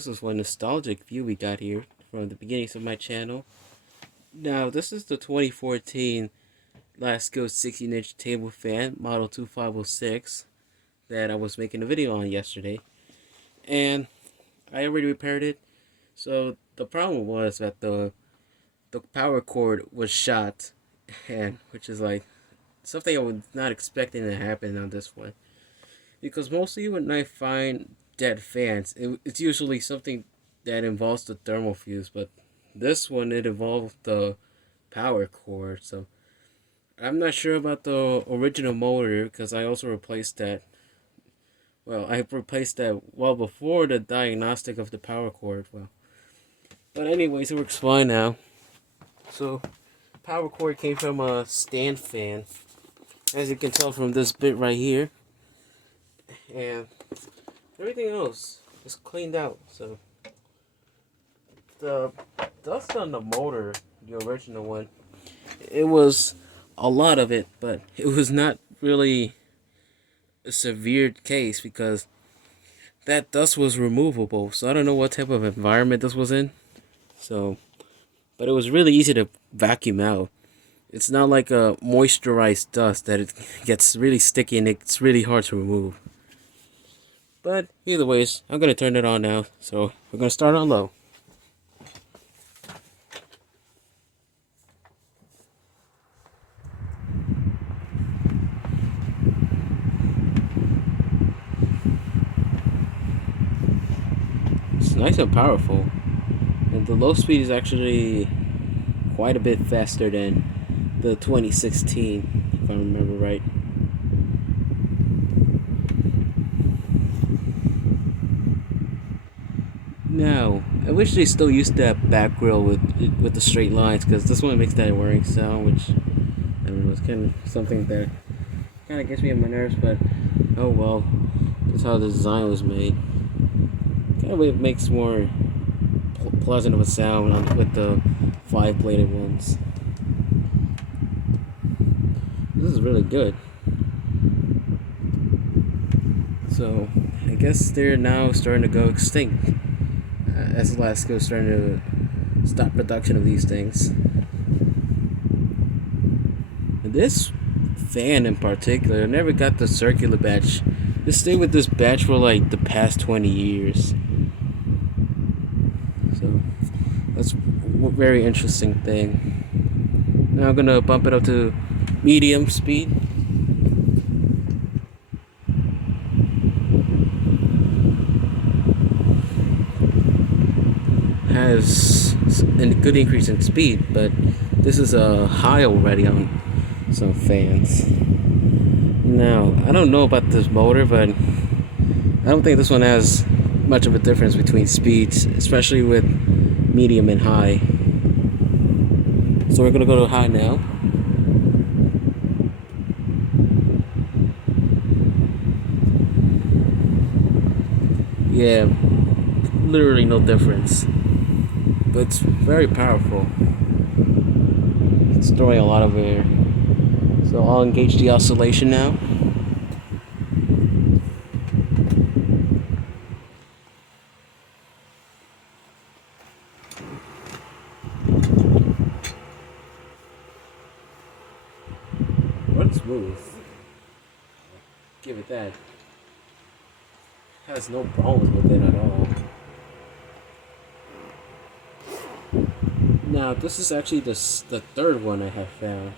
this is one nostalgic view we got here from the beginnings of my channel. Now, this is the 2014 Lasko 16-inch table fan, model 2506, that I was making a video on yesterday. And I already repaired it. So, the problem was that the power cord was shot, and which is like something I was not expecting to happen on this one. Because mostly when I find dead fans, it's usually something that involves the thermal fuse, but this one, it involved the power cord. So I'm not sure about the original motor because I also replaced that. Well, I replaced that well before the diagnostic of the power cord. But anyways, it works fine now. So power cord came from a stand fan, as you can tell from this bit right here. And everything else is cleaned out. So the dust on the motor, the original one, it was a lot of it, but it was not really a severe case because that dust was removable. So I don't know what type of environment this was in. So, but it was really easy to vacuum out. It's not like a moisturized dust that it gets really sticky and it's really hard to remove. But either ways, I'm gonna turn it on now. So we're gonna start on low. It's nice and powerful, and the low speed is actually quite a bit faster than the 2016, if I remember right. Now, I wish they still used that back grill with the straight lines, because this one makes that whirring sound, which I don't know, it's kind of something that kind of gets me on my nerves. But oh well, that's how the design was made. Kind of makes more pleasant of a sound with the 5-bladed ones. This is really good. So I guess they're now starting to go extinct. As Lasko is starting to stop production of these things. And this fan in particular, I never got the circular batch. Just stayed with this batch for like the past 20 years. So that's a very interesting thing. Now I'm gonna bump it up to medium speed. Has a good increase in speed, but this is a high already on some fans. Now, I don't know about this motor, but I don't think this one has much of a difference between speeds, especially with medium and high. So we're gonna go to high now. Yeah, literally no difference. But it's very powerful. It's throwing a lot of air. So I'll engage the oscillation now. Runs smooth. Give it that. Has no problems with it at all. Now, this is actually the third one I have found.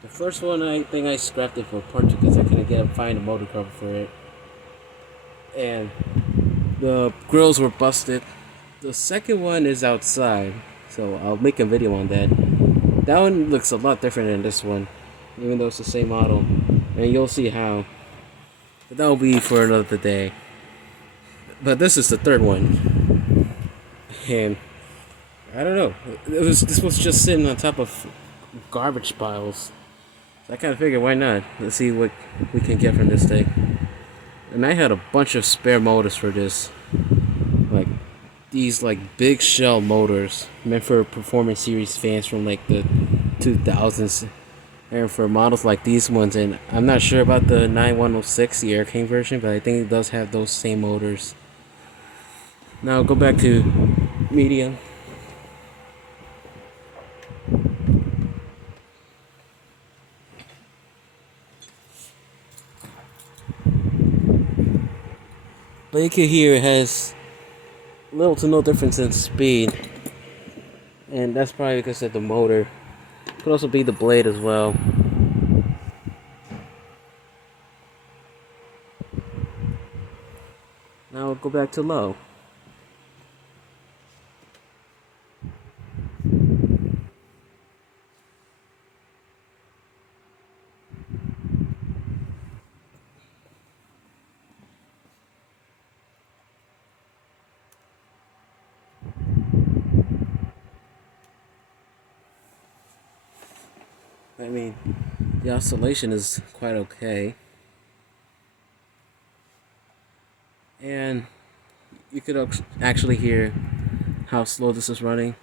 The first one, I think I scrapped it for parts because I couldn't find a motor cover for it. And the grills were busted. The second one is outside, so I'll make a video on that. That one looks a lot different than this one, even though it's the same model. And you'll see how. But that will be for another day. But this is the third one. And I don't know. This was just sitting on top of garbage piles. So I kind of figured, why not? Let's see what we can get from this thing. And I had a bunch of spare motors for this, like these big shell motors meant for performance series fans from like the 2000s, and for models like these ones. And I'm not sure about the 9106, the Air King version, but I think it does have those same motors. Now go back to medium. But you can hear it has little to no difference in speed. And that's probably because of the motor. Could also be the blade as well. Now we'll go back to low. I mean, the oscillation is quite okay. And you could actually hear how slow this is running.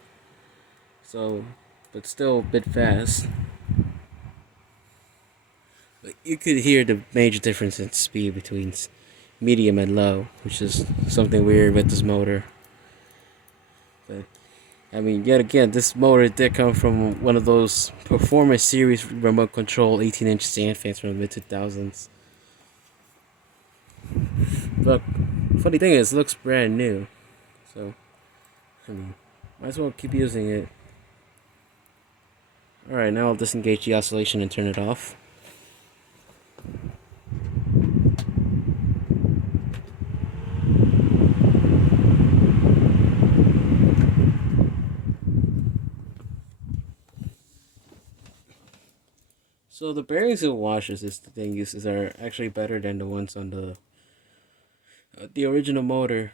So, but still a bit fast. But you could hear the major difference in speed between medium and low, which is something weird with this motor. But I mean, yet again, this motor did come from one of those Performance Series remote control 18-inch stand fans from the mid 2000s. But funny thing is, it looks brand new. So, I mean, might as well keep using it. Alright, now I'll disengage the oscillation and turn it off. So the bearings and washers this thing uses are actually better than the ones on the original motor.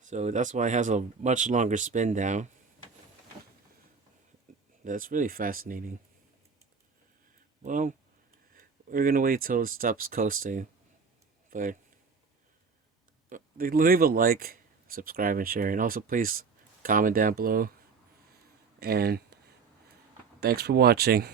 So that's why it has a much longer spin down. That's really fascinating. Well, we're gonna wait till it stops coasting. But leave a like, subscribe, and share. And also please comment down below. And thanks for watching.